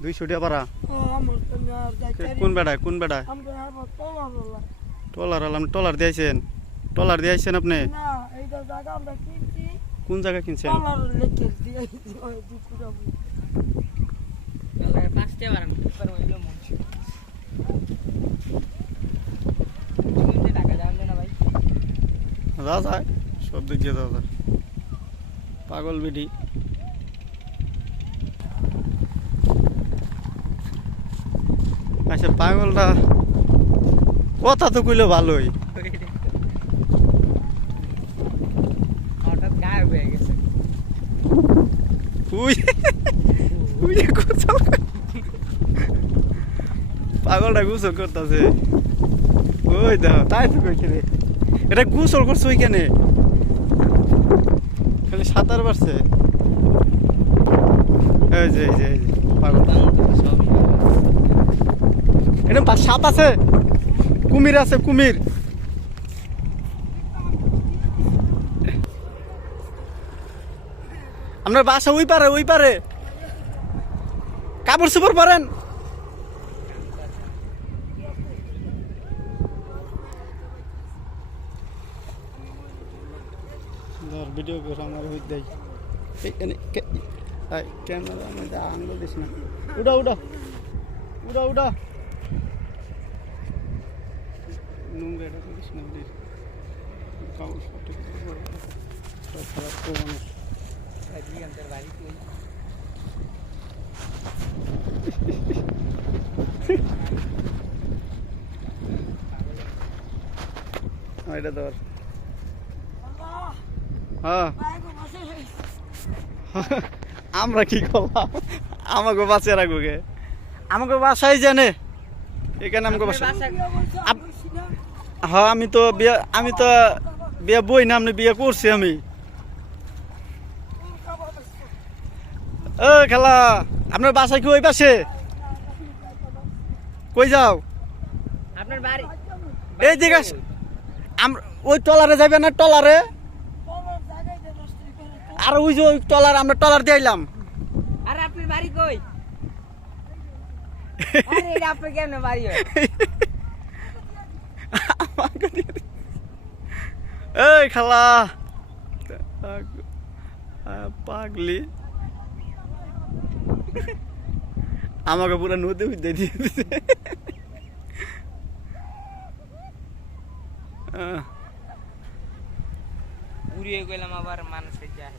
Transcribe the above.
দুইশো টাকা পারা কোন বেড়ায় টলার আলাম টলার দিয়েছেন আপনি কোন জায়গা কিনছেন রাজা সব দিক দিয়ে দাদা পাগল বিডি আচ্ছা পাগলটা কথা তো কইলো ভালোই পাগলটা গোসল করতেছে ওই দেখো তাই তো কইছে রে এটা গোসল করছে ওইখানে খালি সাঁতার পারছে এই যে পাগল এটা সাপ আছে কুমির আছে কুমির আপনার বাসা ওই পারে কাপড় চোপড় পরেন ভিডিও করে আমার হইতে দেয় ক্যামেরা মধ্যে আঙুল দিস না উড়া নোংরা এটা করিস না কাগজ খারাপ করে মানুষ এটা ধর হ্যাঁ আমরা কি করলাম আমাকে বাঁচিয়ে রাখবো কে আমাকে বাসায় জানে এখানে আমাকে বাসা হ্যাঁ আমি তো বিয়ে বই না আপনি বিয়ে করছি আমি ও খেলা আপনার বাসায় কি ওই পাশে কই যাও আপনার বাড়ি এই দিকে ওই টলারে যাবে না টলারে আর ওই যে ওই টলার আমরা টলার দিলাম আর আপনার বাড়ি কই আরে এটা আপনার কেমনে বাড়ি হয় এই খালা পাগলি আমাকে পুরো নদী উঠে দিয়ে দিছে উড়িয়ে গেলাম আবার মানুষের যায়